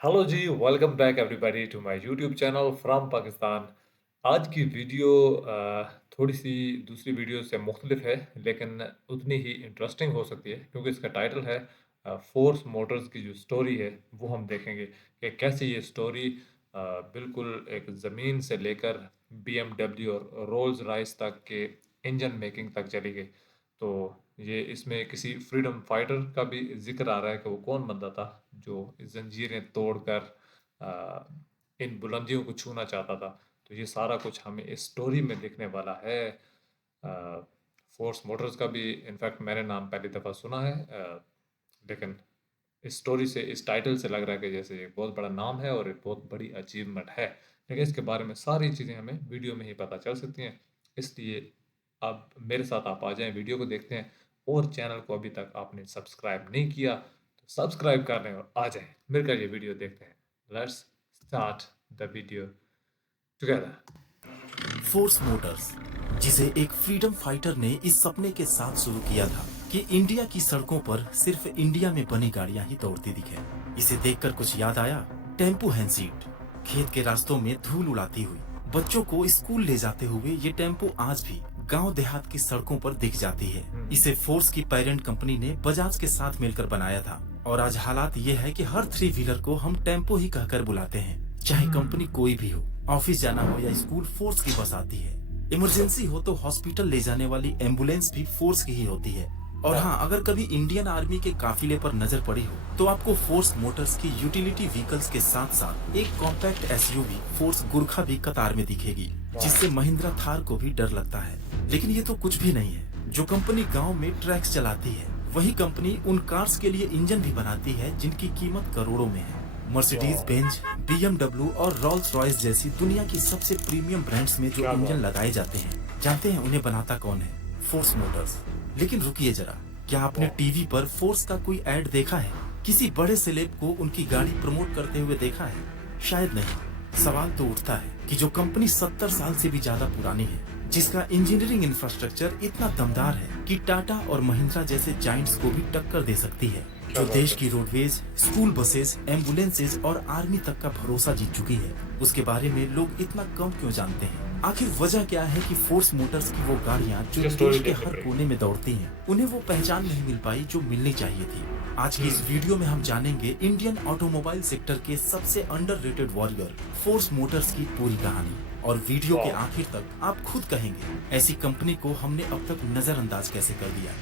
Hello ji, welcome back everybody to my YouTube channel from Pakistan. आज की video थोड़ी-सी दूसरी वीडियो से मुख्तलिफ है, लेकिन उतनी ही इंटरेस्टिंग हो सकती है क्योंकि इसका टाइटल है फ़ोर्स मोटर्स की जो स्टोरी है, वो हम देखेंगे कि कैसे ये स्टोरी बिल्कुल एक ज़मीन से लेकर बीएमडब्ल्यू और रोल्स रॉयस तक के इंजन मेकिंग तक चली गई। तो ये इसमें किसी फ्रीडम फाइटर का भी ज़िक्र आ रहा है कि वो कौन बंदा था जो ज़ंजीरें तोड़कर इन बुलंदियों को छूना चाहता था। तो ये सारा कुछ हमें इस स्टोरी में दिखने वाला है। फोर्स मोटर्स का भी इनफैक्ट मैंने नाम पहली दफ़ा सुना है, लेकिन इस स्टोरी से, इस टाइटल से लग रहा है कि जैसे एक बहुत बड़ा नाम है और एक बहुत बड़ी अचीवमेंट है। लेकिन इसके बारे में सारी चीज़ें हमें वीडियो में ही पता चल सकती हैं। इसलिए अब मेरे साथ आप आ जाएं, वीडियो को देखते हैं। और चैनल को अभी तक आपने सब्सक्राइब नहीं किया तो सब्सक्राइब कर लें और आ जाएं, मिलकर ये वीडियो देखते हैं। Let's start the video together. Force Motors, जिसे एक फ्रीडम फाइटर ने इस सपने के साथ शुरू किया था कि इंडिया की सड़कों पर सिर्फ इंडिया में बनी गाड़ियां ही दौड़ती दिखें। इसे देखकर कुछ याद आया? टेम्पो हैंसीट, खेत के रास्तों में धूल उड़ाती हुई बच्चों को स्कूल ले जाते हुए ये टेम्पो आज भी गांव देहात की सड़कों पर दिख जाती है। इसे फोर्स की पेरेंट कंपनी ने बजाज के साथ मिलकर बनाया था और आज हालात ये है कि हर थ्री व्हीलर को हम टेम्पो ही कहकर बुलाते हैं। चाहे कंपनी कोई भी हो, ऑफिस जाना हो या स्कूल, फोर्स की बस आती है। इमरजेंसी हो तो हॉस्पिटल ले जाने वाली एम्बुलेंस भी फोर्स की ही होती है। और हाँ, अगर कभी इंडियन आर्मी के काफिले पर नजर पड़ी हो तो आपको फोर्स मोटर्स की यूटिलिटी व्हीकल्स के साथ साथ एक कॉम्पैक्ट एसयूवी फोर्स गुरखा भी कतार में दिखेगी, जिससे महिंद्रा थार को भी डर लगता है। लेकिन ये तो कुछ भी नहीं है। जो कंपनी गाँव में ट्रैक्स चलाती है, वही कंपनी उन कार्स के लिए इंजन भी बनाती है जिनकी कीमत करोड़ों में है। मर्सिडीज बेंज, बीएमडब्ल्यू और रोल्स रॉयस जैसी दुनिया की सबसे प्रीमियम ब्रांड्स में जो इंजन लगाए जाते हैं, जानते हैं उन्हें बनाता कौन है? Force Motors. लेकिन रुकिए जरा, क्या आपने टीवी पर फोर्स का कोई ऐड देखा है? किसी बड़े सेलेब को उनकी गाड़ी प्रमोट करते हुए देखा है? शायद नहीं। सवाल तो उठता है कि जो कंपनी 70 साल से भी ज्यादा पुरानी है, जिसका इंजीनियरिंग इंफ्रास्ट्रक्चर इतना दमदार है कि टाटा और महिंद्रा जैसे जाइंट्स को भी टक्कर दे सकती है, जो देश की रोडवेज, स्कूल बसेस, एम्बुलेंसेज और आर्मी तक का भरोसा जीत चुकी है, उसके बारे में लोग इतना कम क्यों जानते हैं? आखिर वजह क्या है कि फोर्स मोटर्स की वो गाड़ियां जो देश के हर कोने में दौड़ती हैं, उन्हें वो पहचान नहीं मिल पाई जो मिलनी चाहिए थी? आज की इस वीडियो में हम जानेंगे इंडियन ऑटोमोबाइल सेक्टर के सबसे अंडररेटेड वॉरियर फोर्स मोटर्स की पूरी कहानी। और वीडियो के आखिर तक आप खुद कहेंगे, ऐसी कंपनी को हमने अब तक नजरअंदाज कैसे कर दिया।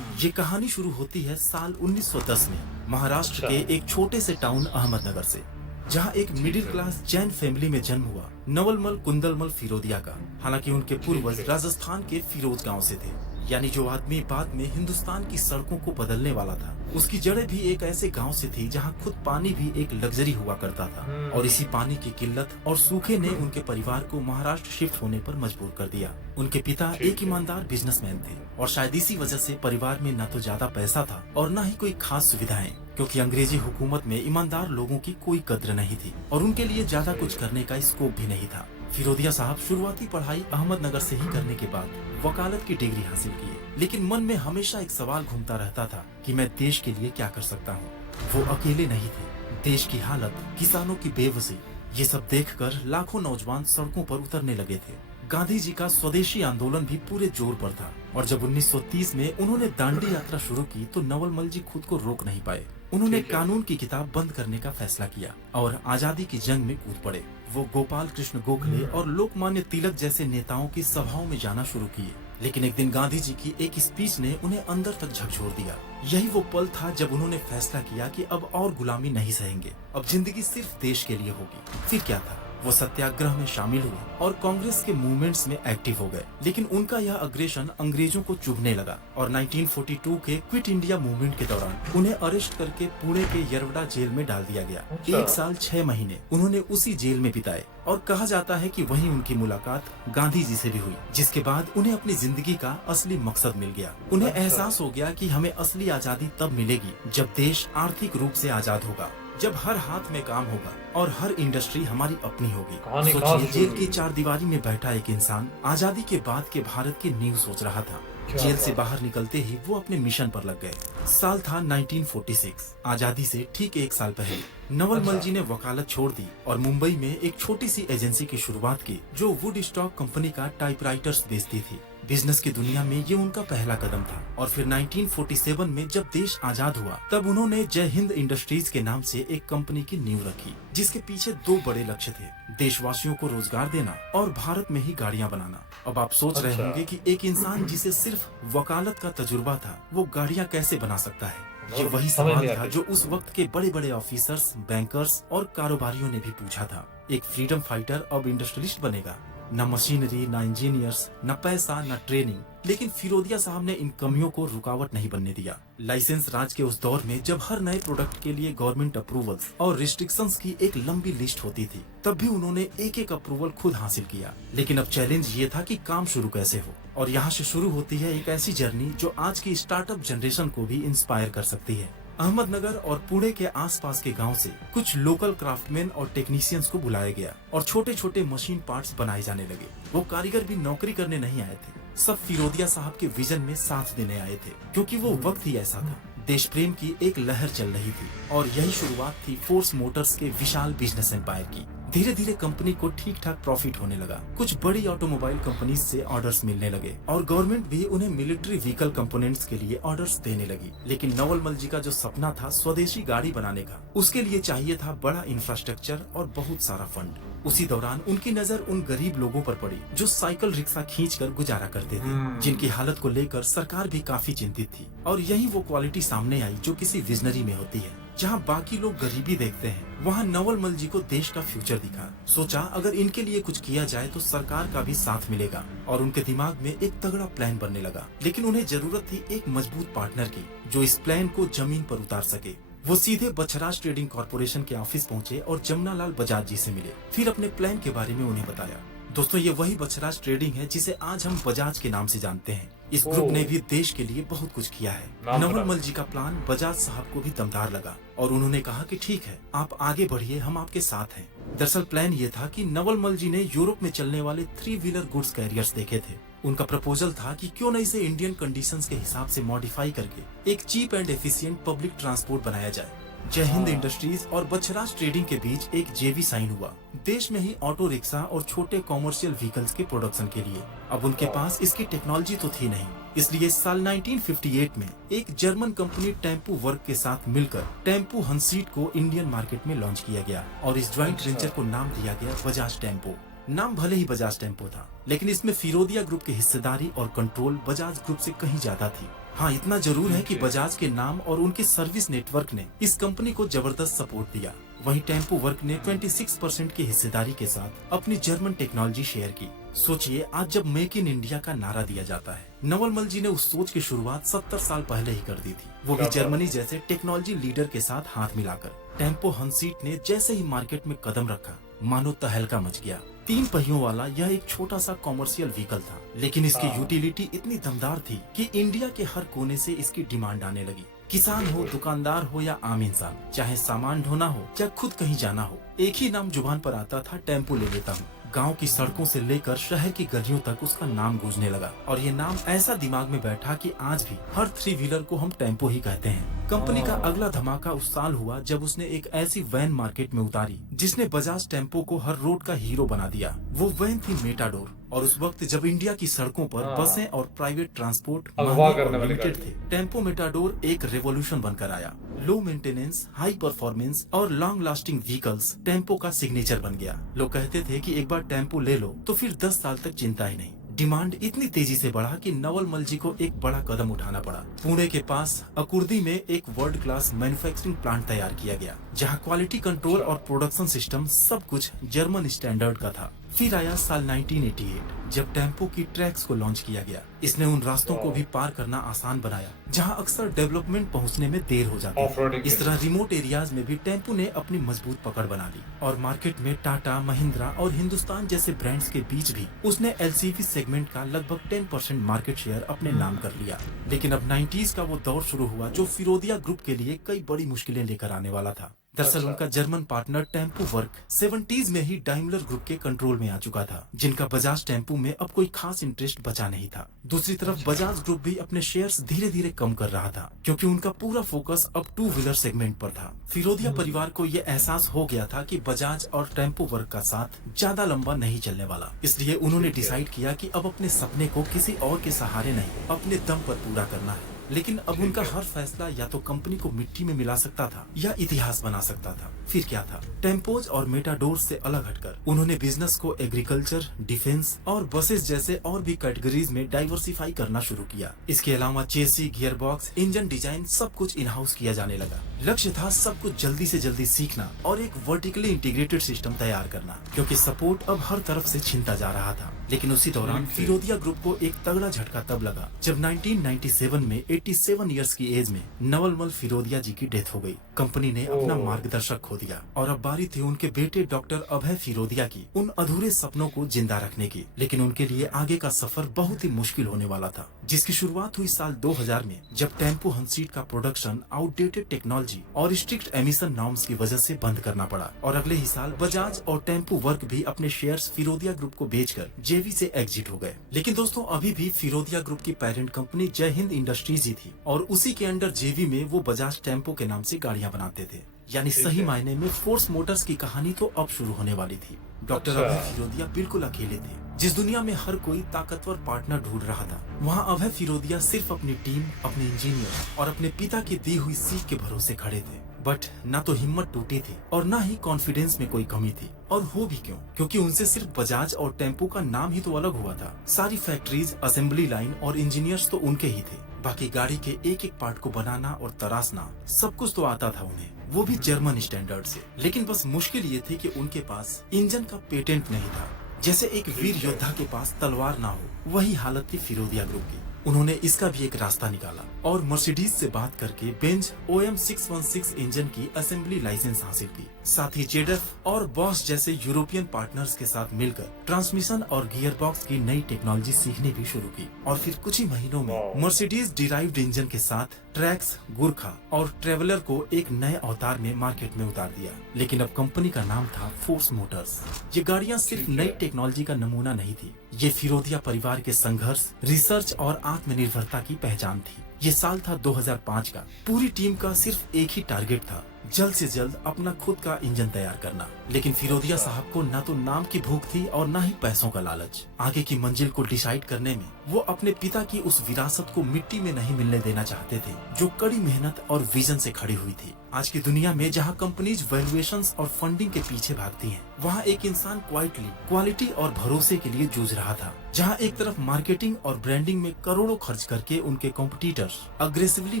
ये कहानी शुरू होती है साल 1910 में महाराष्ट्र के एक छोटे से टाउन अहमदनगर से, जहां एक मिडिल क्लास जैन फैमिली में जन्म हुआ नवलमल कुंदलमल फिरोदिया का। हालांकि उनके पूर्वज राजस्थान के फिरोज गांव से थे, यानी जो आदमी बाद में हिंदुस्तान की सड़कों को बदलने वाला था, उसकी जड़ें भी एक ऐसे गांव से थी जहां खुद पानी भी एक लग्जरी हुआ करता था। और इसी पानी की किल्लत और सूखे ने उनके परिवार को महाराष्ट्र शिफ्ट होने पर मजबूर कर दिया। उनके पिता एक ईमानदार बिजनेसमैन थे और शायद इसी वजह से परिवार में न तो ज्यादा पैसा था और न ही कोई खास सुविधाएं, क्योंकि अंग्रेजी हुकूमत में ईमानदार लोगों की कोई कद्र नहीं थी और उनके लिए ज्यादा कुछ करने का स्कोप भी नहीं था। फिरोदिया साहब शुरुआती पढ़ाई अहमदनगर से ही करने के बाद वकालत की डिग्री हासिल किए, लेकिन मन में हमेशा एक सवाल घूमता रहता था कि मैं देश के लिए क्या कर सकता हूँ। वो अकेले नहीं थे। देश की हालत, किसानों की बेबसी, ये सब देखकर लाखों नौजवान सड़कों पर उतरने लगे थे। गांधी जी का स्वदेशी आंदोलन भी पूरे जोर पर था और जब 1930 में उन्होंने दांडी यात्रा शुरू की तो नवलमल जी खुद को रोक नहीं पाए। उन्होंने कानून की किताब बंद करने का फैसला किया और आजादी की जंग में कूद पड़े। वो गोपाल कृष्ण गोखले और लोकमान्य तिलक जैसे नेताओं की सभाओं में जाना शुरू किए। लेकिन एक दिन गांधी जी की एक स्पीच ने उन्हें अंदर तक झकझोर दिया। यही वो पल था जब उन्होंने फैसला किया कि अब और गुलामी नहीं सहेंगे, अब जिंदगी सिर्फ देश के लिए होगी। फिर क्या था, वो सत्याग्रह में शामिल हुए और कांग्रेस के मूवमेंट्स में एक्टिव हो गए। लेकिन उनका यह अग्रेशन अंग्रेजों को चुभने लगा और 1942 के क्विट इंडिया मूवमेंट के दौरान उन्हें अरेस्ट करके पुणे के यरवड़ा जेल में डाल दिया गया। 1 साल 6 महीने उन्होंने उसी जेल में बिताए और कहा जाता है कि वहीं उनकी मुलाकात गांधी जी से भी हुई, जिसके बाद उन्हें अपनी जिंदगी का असली मकसद मिल गया। उन्हें एहसास हो गया कि हमें असली आजादी तब मिलेगी जब देश आर्थिक रूप से आजाद होगा, जब हर हाथ में काम होगा और हर इंडस्ट्री हमारी अपनी होगी। सोचिए, जेल की चार दीवारी में बैठा एक इंसान आजादी के बाद के भारत की नींव सोच रहा था। क्या जेल से बात बाहर निकलते ही वो अपने मिशन पर लग गए। साल था 1946, आजादी से ठीक एक साल पहले। नवल मल अच्छा। जी ने वकालत छोड़ दी और मुंबई में एक छोटी सी एजेंसी की शुरुआत की जो वुड स्टॉक कंपनी का टाइपराइटर्स बेचती थी। बिजनेस की दुनिया में ये उनका पहला कदम था और फिर 1947 में जब देश आजाद हुआ तब उन्होंने जय हिंद इंडस्ट्रीज के नाम से एक कंपनी की नींव रखी, जिसके पीछे दो बड़े लक्ष्य थे, देशवासियों को रोजगार देना और भारत में ही गाड़ियां बनाना। अब आप सोच रहे अच्छा। होंगे कि एक इंसान जिसे सिर्फ वकालत का तजुर्बा था वो गाड़ियां कैसे बना सकता है। ये वही समझ सवाल नहीं था आती। जो उस वक्त के बड़े बड़े ऑफिसर्स, बैंकर्स और कारोबारियों ने भी पूछा था। एक फ्रीडम फाइटर अब इंडस्ट्रियलिस्ट बनेगा? न मशीनरी, न इंजीनियर्स, न पैसा, न ट्रेनिंग। लेकिन फिरोदिया साहब ने इन कमियों को रुकावट नहीं बनने दिया। लाइसेंस राज के उस दौर में जब हर नए प्रोडक्ट के लिए गवर्नमेंट अप्रूवल्स और रिस्ट्रिक्शंस की एक लंबी लिस्ट होती थी, तब भी उन्होंने एक एक अप्रूवल खुद हासिल किया। लेकिन अब चैलेंज ये था कि काम शुरू कैसे हो, और यहाँ से शुरू होती है एक ऐसी जर्नी जो आज की स्टार्टअप जनरेशन को भी इंस्पायर कर सकती है। अहमदनगर और पुणे के आसपास के गांव से कुछ लोकल क्राफ्टमैन और टेक्नीशियंस को बुलाया गया और छोटे छोटे मशीन पार्ट्स बनाए जाने लगे। वो कारीगर भी नौकरी करने नहीं आए थे, सब फिरोदिया साहब के विजन में साथ देने आए थे, क्योंकि वो वक्त ही ऐसा था। देश प्रेम की एक लहर चल रही थी और यही शुरुआत थी फोर्स मोटर्स के विशाल बिजनेस एम्पायर की। धीरे धीरे कंपनी को ठीक ठाक प्रॉफिट होने लगा। कुछ बड़ी ऑटोमोबाइल कंपनीज से ऑर्डर्स मिलने लगे और गवर्नमेंट भी उन्हें मिलिट्री व्हीकल कंपोनेंट्स के लिए ऑर्डर्स देने लगी। लेकिन नवल मल जी का जो सपना था स्वदेशी गाड़ी बनाने का, उसके लिए चाहिए था बड़ा इंफ्रास्ट्रक्चर और बहुत सारा फंड। उसी दौरान उनकी नजर उन गरीब लोगों पर पड़ी जो साइकिल रिक्शा खींचकर गुजारा करते थे, जिनकी हालत को लेकर सरकार भी काफी चिंतित थी। और यही वो क्वालिटी सामने आई जो किसी विजनरी में होती है। जहाँ बाकी लोग गरीबी देखते हैं, वहाँ नवल मल जी को देश का फ्यूचर दिखा। सोचा अगर इनके लिए कुछ किया जाए तो सरकार का भी साथ मिलेगा, और उनके दिमाग में एक तगड़ा प्लान बनने लगा। लेकिन उन्हें जरूरत थी एक मजबूत पार्टनर की जो इस प्लान को जमीन पर उतार सके। वो सीधे बछराज ट्रेडिंग कॉर्पोरेशन के ऑफिस पहुंचे और जमुनालाल बजाज जी से मिले। फिर अपने प्लान के बारे में उन्हें बताया। दोस्तों, ये वही बछराज ट्रेडिंग है जिसे आज हम बजाज के नाम से जानते हैं। इस ग्रुप ने भी देश के लिए बहुत कुछ किया है। नवल मल जी का प्लान बजाज साहब को भी दमदार लगा और उन्होंने कहा कि ठीक है, आप आगे बढ़िए, हम आपके साथ हैं। दरअसल प्लान ये था कि नवल मल जी ने यूरोप में चलने वाले 3 व्हीलर गुड्स कैरियर्स देखे थे। उनका प्रपोजल था कि क्यों न इसे इंडियन कंडीशंस के हिसाब से मॉडिफाई करके एक cheap and efficient public transport बनाया जाए। जय हिंद इंडस्ट्रीज और बछराज ट्रेडिंग के बीच एक जेवी साइन हुआ, देश में ही ऑटो रिक्शा और छोटे कॉमर्शियल व्हीकल्स के प्रोडक्शन के लिए। अब उनके पास इसकी टेक्नोलॉजी तो थी नहीं, इसलिए साल 1958 में एक जर्मन कंपनी टेम्पू वर्क के साथ मिलकर टेम्पू हंसीट को इंडियन मार्केट में लॉन्च किया गया और इस ज्वाइंट वेंचर को नाम दिया गया बजाज टेम्पो। नाम भले ही बजाज टेम्पो था, लेकिन इसमें फिरोदिया ग्रुप की हिस्सेदारी और कंट्रोल बजाज ग्रुप से कहीं ज्यादा थी। हाँ, इतना जरूर है कि बजाज के नाम और उनके सर्विस नेटवर्क ने इस कंपनी को जबरदस्त सपोर्ट दिया। वहीं टेम्पो वर्क ने 26% की हिस्सेदारी के साथ अपनी जर्मन टेक्नोलॉजी शेयर की। सोचिए, आज जब मेक इन इंडिया का नारा दिया जाता है, नवल मल जी ने उस सोच की शुरुआत 70 साल पहले ही कर दी थी, वो भी जर्मनी जैसे टेक्नोलॉजी लीडर के साथ हाथ मिलाकर। टेम्पो हंसीट ने जैसे ही मार्केट में कदम रखा, मानो तहलका मच गया। 3 पहियों वाला यह एक छोटा सा कॉमर्शियल व्हीकल था, लेकिन इसकी यूटिलिटी इतनी दमदार थी कि इंडिया के हर कोने से इसकी डिमांड आने लगी। किसान हो, दुकानदार हो या आम इंसान, चाहे सामान ढोना हो या खुद कहीं जाना हो, एक ही नाम जुबान पर आता था, टेम्पो ले लेता हूँ। गांव की सड़कों से लेकर शहर की गलियों तक उसका नाम गूंजने लगा और ये नाम ऐसा दिमाग में बैठा कि आज भी हर 3 व्हीलर को हम टेम्पो ही कहते हैं। कंपनी का अगला धमाका उस साल हुआ जब उसने एक ऐसी वैन मार्केट में उतारी जिसने बजाज टेम्पो को हर रोड का हीरो बना दिया। वो वैन थी मेटाडोर, और उस वक्त जब इंडिया की सड़कों पर बसें और प्राइवेट ट्रांसपोर्ट लिमिटेड थे, टेम्पो मेटाडोर एक रेवोल्यूशन बनकर आया। लो मेंटेनेंस, हाई परफॉर्मेंस और लॉन्ग लास्टिंग व्हीकल्स टेम्पो का सिग्नेचर बन गया। लोग कहते थे कि एक बार टेम्पो ले लो तो फिर 10 साल तक चिंता ही नहीं। डिमांड इतनी तेजी से बढ़ा कि नवल मल जी को एक बड़ा कदम उठाना पड़ा। पुणे के पास अकुर्दी में एक वर्ल्ड क्लास मैन्युफैक्चरिंग प्लांट तैयार किया गया, जहां क्वालिटी कंट्रोल और प्रोडक्शन सिस्टम सब कुछ जर्मन स्टैंडर्ड का था। फिर आया साल 1988 जब टेम्पो की ट्रैक्स को लॉन्च किया गया। इसने उन रास्तों को भी पार करना आसान बनाया जहां अक्सर डेवलपमेंट पहुंचने में देर हो जाती है। इस तरह रिमोट एरियाज में भी टेम्पो ने अपनी मजबूत पकड़ बना ली और मार्केट में टाटा, महिंद्रा और हिंदुस्तान जैसे ब्रांड्स के बीच भी उसने एलसीवी सेगमेंट का लगभग 10% मार्केट शेयर अपने नाम कर लिया। लेकिन अब 90s का वो दौर शुरू हुआ जो फिरोदिया ग्रुप के लिए कई बड़ी मुश्किलें लेकर आने वाला था। दरअसल अच्छा। उनका German partner tempo work 70s में ही डाइमलर ग्रुप के कंट्रोल में आ चुका था, जिनका बजाज टेम्पो में अब कोई खास इंटरेस्ट बचा नहीं था। दूसरी तरफ अच्छा। बजाज ग्रुप भी अपने शेयर्स धीरे धीरे कम कर रहा था, क्योंकि उनका पूरा फोकस अब टू व्हीलर सेगमेंट पर था। फिरोदिया हम्म। परिवार को यह एहसास हो गया था कि बजाज और टेम्पो वर्क का साथ ज्यादा लंबा नहीं चलने वाला, इसलिए उन्होंने ठीक है। डिसाइड किया कि अब अपने सपने को किसी और के सहारे नहीं, अपने दम पर पूरा करना है। लेकिन अब ठीक उनका है। हर फैसला या तो कंपनी को मिट्टी में मिला सकता था या इतिहास बना सकता था। फिर क्या था? टेम्पोज और मेटाडोर से अलग हटकर उन्होंने बिजनेस को एग्रीकल्चर, डिफेंस और बसेस जैसे और भी कैटेगरीज में डाइवर्सिफाई करना शुरू किया। इसके अलावा चेसी, गियरबॉक्स, इंजन डिजाइन सब कुछ इन हाउस किया जाने लगा। लक्ष्य था सब कुछ जल्दी से जल्दी सीखना और एक वर्टिकली इंटीग्रेटेड सिस्टम तैयार करना, क्योंकि सपोर्ट अब हर तरफ से छिनता जा रहा था। लेकिन उसी दौरान ठीक है। फिरोदिया ग्रुप को एक तगड़ा झटका तब लगा जब 1997 में 87 इयर्स की एज में नवलमल फिरोदिया जी की डेथ हो गई। कंपनी ने अपना ओह। मार्गदर्शक खो दिया और अब बारी थी उनके बेटे डॉक्टर अभय फिरोदिया की उन अधूरे सपनों को जिंदा रखने की। लेकिन उनके लिए आगे का सफर बहुत ही मुश्किल होने वाला था, जिसकी शुरुआत हुई साल 2000 में, जब टेम्पो हंसीट का प्रोडक्शन आउटडेटेड टेक्नोलॉजी और स्ट्रिक्ट एमिशन नॉर्म्स की वजह से बंद करना पड़ा। और अगले ही साल बजाज और टेम्पो वर्क भी अपने शेयर्स फिरोदिया ग्रुप को बेचकर जेवी से एग्जिट हो गए। लेकिन दोस्तों, अभी भी फिरोदिया ग्रुप की पेरेंट कंपनी जय हिंद इंडस्ट्रीज ही थी और उसी के अंडर जेवी में वो बजाज टेम्पो के नाम से गाड़ियां बनाते थे। यानी ठीक सही है। मायने में फोर्स मोटर्स की कहानी तो अब शुरू होने वाली थी। डॉक्टर अच्छा। अभय फिरोदिया बिल्कुल अकेले थे। जिस दुनिया में हर कोई ताकतवर पार्टनर ढूंढ रहा था, वहाँ अभय फिरोदिया सिर्फ अपनी टीम, अपने इंजीनियर और अपने पिता की दी हुई सीख के भरोसे खड़े थे। बट ना तो हिम्मत टूटी थी और ना ही कॉन्फिडेंस में कोई कमी थी। और हो भी क्यों? क्योंकि उनसे सिर्फ बजाज और टेम्पो का नाम ही तो अलग हुआ था। सारी फैक्ट्रीज, असेंबली लाइन और इंजीनियर्स तो उनके ही थे। बाकी गाड़ी के एक एक पार्ट को बनाना और तराशना सब कुछ तो आता था उन्हें, वो भी जर्मन स्टैंडर्ड से। लेकिन बस मुश्किल ये थी कि उनके पास इंजन का पेटेंट नहीं था। जैसे एक वीर योद्धा के पास तलवार ना हो, वही हालत थी फिरोदिया ग्रुप की। उन्होंने इसका भी एक रास्ता निकाला और मर्सिडीज से बात करके बेंज OM 616 इंजन की असेंबली लाइसेंस हासिल की। साथ ही जेडएफ और बॉश जैसे यूरोपियन पार्टनर्स के साथ मिलकर ट्रांसमिशन और गियर बॉक्स की नई टेक्नोलॉजी सीखनी भी शुरू की। और फिर कुछ ही महीनों में मर्सिडीज डिराइव्ड इंजन के साथ ट्रैक्स, गुरखा और ट्रेवलर को एक नए अवतार में मार्केट में उतार दिया। लेकिन अब कंपनी का नाम था फोर्स मोटर्स। ये गाड़ियां सिर्फ नई टेक्नोलॉजी का नमूना नहीं थी, ये फिरोदिया परिवार के संघर्ष, रिसर्च और आत्मनिर्भरता की पहचान थी। ये साल था 2005 का। पूरी टीम का सिर्फ एक ही टारगेट था, जल्द से जल्द अपना खुद का इंजन तैयार करना। लेकिन फिरोदिया साहब को ना तो नाम की भूख थी और ना ही पैसों का लालच। आगे की मंजिल को डिसाइड करने में वो अपने पिता की उस विरासत को मिट्टी में नहीं मिलने देना चाहते थे, जो कड़ी मेहनत और विजन से खड़ी हुई थी। आज की दुनिया में जहाँ कंपनीज वैल्यूएशंस और फंडिंग के पीछे भागती हैं, वहाँ एक इंसान क्वाइटली क्वालिटी और भरोसे के लिए जूझ रहा था। जहाँ एक तरफ मार्केटिंग और ब्रांडिंग में करोड़ों खर्च करके उनके कॉम्पिटिटर्स अग्रेसिवली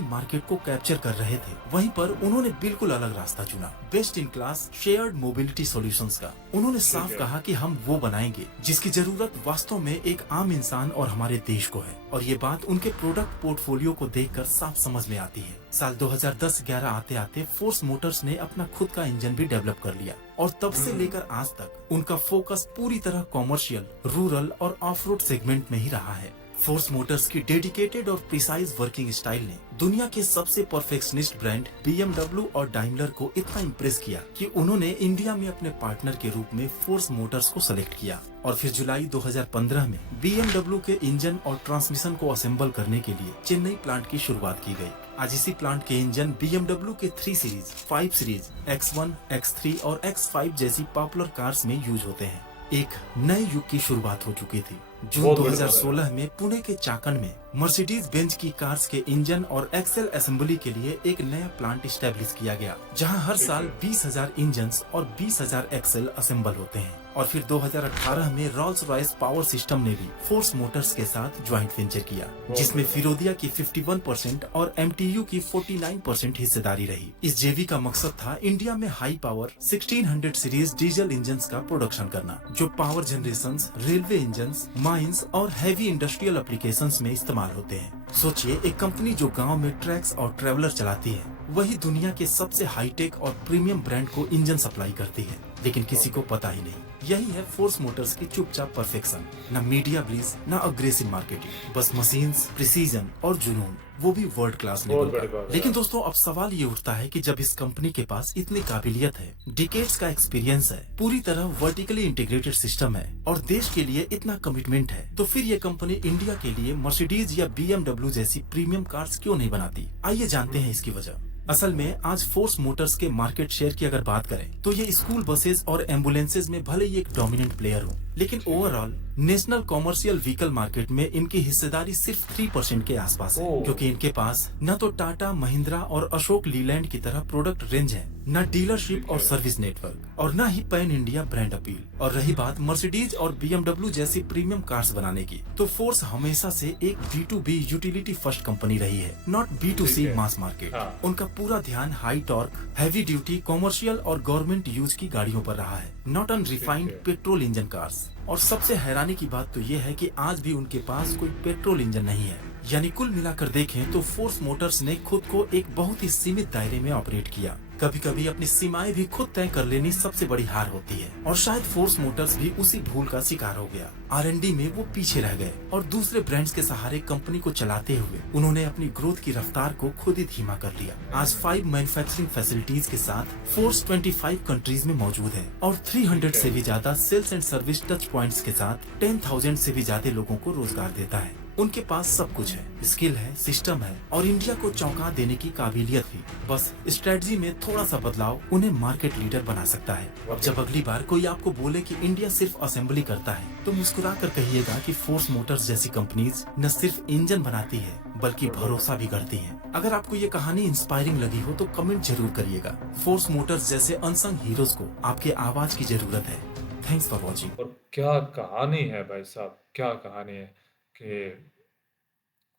मार्केट को कैप्चर कर रहे थे, वहीं पर उन्होंने बिल्कुल अलग रास्ता चुना, best in class shared mobility solutions का। उन्होंने साफ कहा कि हम वो बनाएंगे जिसकी जरूरत वास्तव में एक आम इंसान और हमारे देश को है। और ये बात उनके प्रोडक्ट पोर्टफोलियो को देखकर साफ समझ में आती है। साल 2010-11 आते आते फोर्स मोटर्स ने अपना खुद का इंजन भी डेवलप कर लिया और तब से लेकर आज तक उनका फोकस पूरी तरह कॉमर्शियल, रूरल और ऑफ रोड सेगमेंट में ही रहा है। फोर्स मोटर्स की डेडिकेटेड और प्रिसाइज वर्किंग स्टाइल ने दुनिया के सबसे परफेक्शनिस्ट ब्रांड BMW और डाइमलर को इतना इम्प्रेस किया कि उन्होंने इंडिया में अपने पार्टनर के रूप में फोर्स मोटर्स को सेलेक्ट किया। और फिर जुलाई 2015 में BMW के इंजन और ट्रांसमिशन को असेंबल करने के लिए चेन्नई प्लांट की शुरुआत की गई। आज इसी प्लांट के इंजन BMW के 3 सीरीज, 5 सीरीज, X1, X3 और X5 जैसी पॉपुलर कार्स में यूज होते हैं। एक नए युग की शुरुआत हो चुकी थी। जून 2016 में पुणे के चाकंड में मर्सिडीज बेंज की कार्स के इंजन और एक्सेल असेंबली के लिए एक नया प्लांट स्टैब्लिश किया गया, जहां हर साल 20,000 इंजन्स और 20,000 एक्सेल असेंबल होते हैं। और फिर 2018 में रोल्स रॉयस पावर सिस्टम ने भी फोर्स मोटर्स के साथ ज्वाइंट वेंचर किया, जिसमें फिरोदिया की 51% और MTU की 49% हिस्सेदारी रही। इस जेवी का मकसद था इंडिया में high power 1600 series diesel engines का प्रोडक्शन करना, जो power generations, railway engines, mines और हैवी इंडस्ट्रियल एप्लीकेशंस में इस्तेमाल होते हैं। सोचिए, एक कंपनी जो गांव में ट्रैक्स और ट्रेवलर चलाती है, वही दुनिया के सबसे हाईटेक और प्रीमियम ब्रांड को इंजन सप्लाई करती है, लेकिन किसी को पता ही नहीं। यही है फोर्स मोटर्स की चुपचाप परफेक्शन। ना मीडिया ब्लीज, ना अग्रेसिव मार्केटिंग, बस मशीन्स, प्रिसीजन और जुनून, वो भी वर्ल्ड क्लास बहुत लेवल बड़ी का। बात है लेकिन यार। दोस्तों, अब सवाल ये उठता है कि जब इस कंपनी के पास इतनी काबिलियत है, डिकेड्स का एक्सपीरियंस है, पूरी तरह वर्टिकली इंटीग्रेटेड सिस्टम है और देश के लिए इतना कमिटमेंट है, तो फिर ये कंपनी इंडिया के लिए मर्सिडीज या BMW जैसी प्रीमियम कार्स क्यों नहीं बनाती? आइए जानते हैं इसकी वजह। असल में आज फोर्स मोटर्स के मार्केट शेयर की अगर बात करें तो ये स्कूल बसेस और एम्बुलेंसेज में भले ही एक डोमिनेंट प्लेयर हो, लेकिन ठीक है। Overall national commercial vehicle market में इनकी हिस्सेदारी सिर्फ 3% के आसपास है, ओह! क्योंकि इनके पास न तो टाटा, महिंद्रा और अशोक लीलैंड की तरह प्रोडक्ट रेंज है, न डीलरशिप ठीक और है। सर्विस नेटवर्क, और न ही पैन इंडिया ब्रांड अपील। और रही बात मर्सिडीज और BMW जैसी प्रीमियम कार्स बनाने की, तो फोर्स हमेशा से एक B2B यूटिलिटी फर्स्ट कंपनी रही है, नॉट ठीक B2C है। Mass market. हाँ, उनका पूरा ध्यान high torque, heavy duty, commercial और गवर्नमेंट यूज की गाड़ियों पर रहा है, नॉट ऑन ठीक रिफाइंड है। Petrol engine cars. और सबसे हैरानी की बात तो ये है कि आज भी उनके पास कोई पेट्रोल इंजन नहीं है। यानी कुल मिलाकर देखें तो फोर्स मोटर्स ने खुद को एक बहुत ही सीमित दायरे में ऑपरेट किया। कभी कभी अपनी सीमाएं भी खुद तय कर लेनी सबसे बड़ी हार होती है, और शायद फोर्स मोटर्स भी उसी भूल का शिकार हो गया। R&D में वो पीछे रह गए और दूसरे ब्रांड्स के सहारे कंपनी को चलाते हुए उन्होंने अपनी ग्रोथ की रफ्तार को खुद ही धीमा कर लिया। आज 5 मैन्युफैक्चरिंग फैसिलिटीज के साथ फोर्स 25 कंट्रीज में मौजूद है और 300 ठीक है। से भी ज्यादा sales and service touch points के साथ 10,000 से भी ज्यादा लोगों को रोजगार देता है। उनके पास सब कुछ है, स्किल है, सिस्टम है और इंडिया को चौंका देने की काबिलियत भी। बस स्ट्रेटजी में थोड़ा सा बदलाव उन्हें मार्केट लीडर बना सकता है। अब जब अगली बार कोई आपको बोले कि इंडिया सिर्फ असेंबली करता है, तो मुस्कुरा कर कहिएगा कि फोर्स मोटर्स जैसी कंपनीज न सिर्फ इंजन बनाती है बल्कि भरोसा भी करती है। अगर आपको ये कहानी इंस्पायरिंग लगी हो तो कमेंट जरूर करिएगा। फोर्स मोटर्स जैसे अनसंग हीरोज को आपके आवाज की जरूरत है। Thanks for watching. और क्या कहानी है भाई साहब, क्या कहानी है कि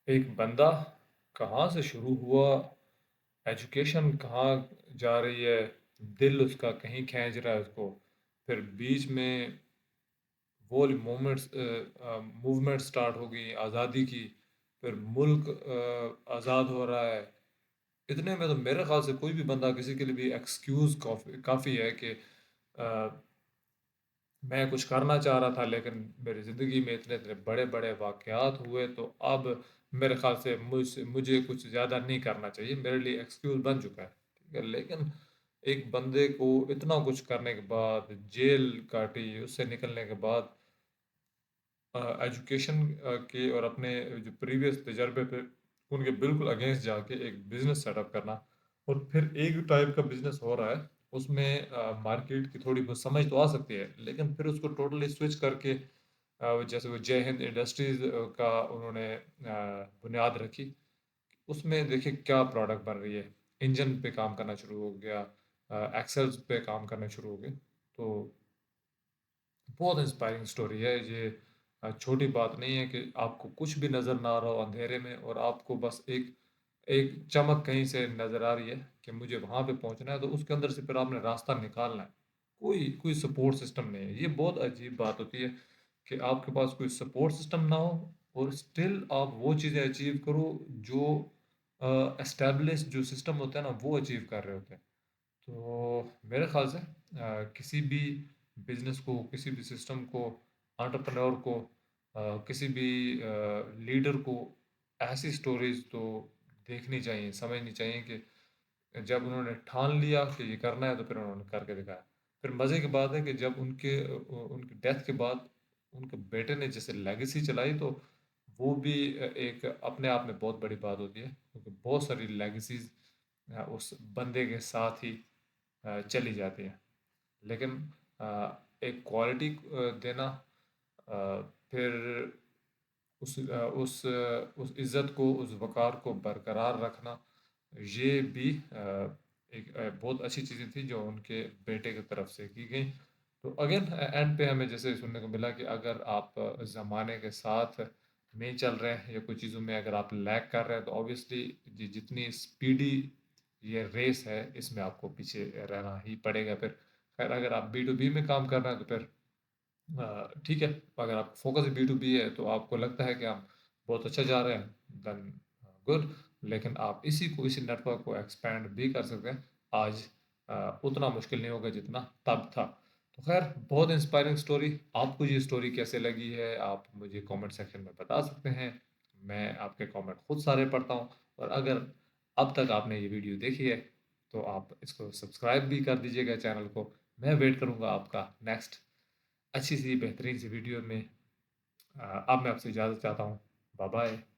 एक बंदा कहाँ से शुरू हुआ, एजुकेशन कहाँ जा रही है, दिल उसका कहीं खींच रहा है उसको, फिर बीच में वो मूवमेंट्स मूवमेंट स्टार्ट हो गई आज़ादी की, फिर मुल्क आज़ाद हो रहा है। इतने में तो मेरे ख्याल से कोई भी बंदा, किसी के लिए भी एक्सक्यूज़ काफ़ी है कि मैं कुछ करना चाह रहा था लेकिन मेरी ज़िंदगी में इतने इतने बड़े बड़े वाक़यात हुए, तो अब मेरे ख़्याल से मुझे कुछ ज़्यादा नहीं करना चाहिए, मेरे लिए एक्सक्यूज़ बन चुका है। ठीक है, लेकिन एक बंदे को इतना कुछ करने के बाद, जेल काटी, उससे निकलने के बाद एजुकेशन के और अपने जो प्रीवियस तजर्बे पे उनके बिल्कुल अगेंस्ट जाके एक बिज़नेस सेटअप करना, और फिर एक टाइप का बिज़नेस हो रहा है, उसमें मार्केट की थोड़ी बहुत समझ तो आ सकती है, लेकिन फिर उसको टोटली स्विच करके जैसे वो जय हिंद इंडस्ट्रीज़ का उन्होंने बुनियाद रखी। उसमें देखिए क्या प्रोडक्ट बन रही है, इंजन पे काम करना शुरू हो गया, एक्सेल्स पे काम करना शुरू हो गए। तो बहुत इंस्पायरिंग स्टोरी है ये। छोटी बात नहीं है कि आपको कुछ भी नज़र ना आ रहा हो अंधेरे में, और आपको बस एक एक चमक कहीं से नज़र आ रही है कि मुझे वहाँ पे पहुँचना है, तो उसके अंदर से फिर आपने रास्ता निकालना है। कोई कोई सपोर्ट सिस्टम नहीं है। ये बहुत अजीब बात होती है कि आपके पास कोई सपोर्ट सिस्टम ना हो और स्टिल आप वो चीज़ें अचीव करो जो एस्टेब्लिश जो सिस्टम होते हैं ना, वो अचीव कर रहे होते हैं। तो मेरे ख्याल से किसी भी बिजनेस को, किसी भी सिस्टम को, एंटरप्रेन्योर को, किसी भी लीडर को ऐसी स्टोरीज तो देखनी चाहिए, समझनी चाहिए कि जब उन्होंने ठान लिया कि ये करना है तो फिर उन्होंने करके दिखाया। फिर मज़े की बात है कि जब उनकी डेथ के बाद उनके बेटे ने जैसे लेगेसी चलाई, तो वो भी एक अपने आप में बहुत बड़ी बात होती है, क्योंकि बहुत सारी लेगेसीज उस बंदे के साथ ही चली जाती हैं। लेकिन एक क्वालिटी देना, फिर उस इज़्ज़त को, उस वक़ार को बरकरार रखना, ये भी एक बहुत अच्छी चीज़ें थी जो उनके बेटे की तरफ से की गई। तो अगेन एंड पे हमें जैसे सुनने को मिला कि अगर आप ज़माने के साथ नहीं चल रहे हैं या कुछ चीज़ों में अगर आप लैग कर रहे हैं, तो ऑब्वियसली जितनी स्पीडी ये रेस है, इसमें आपको पीछे रहना ही पड़ेगा। फिर खैर, अगर आप B2B में काम कर रहे हैं तो फिर ठीक है। अगर आप फोकस B2B है तो आपको लगता है कि हम बहुत अच्छा जा रहे हैं, देन गुड। लेकिन आप इसी नेटवर्क को एक्सपेंड भी कर सकते हैं। आज उतना मुश्किल नहीं होगा जितना तब था। तो ख़ैर बहुत इंस्पायरिंग स्टोरी। आपको ये स्टोरी कैसे लगी है, आप मुझे कमेंट सेक्शन में बता सकते हैं। मैं आपके कमेंट खुद सारे पढ़ता हूँ और अगर अब तक आपने ये वीडियो देखी है, तो आप इसको सब्सक्राइब भी कर दीजिएगा चैनल को। मैं वेट करूँगा आपका नेक्स्ट अच्छी सी बेहतरीन सी वीडियो में। अब मैं आपसे इजाज़त चाहता हूँ। Bye bye.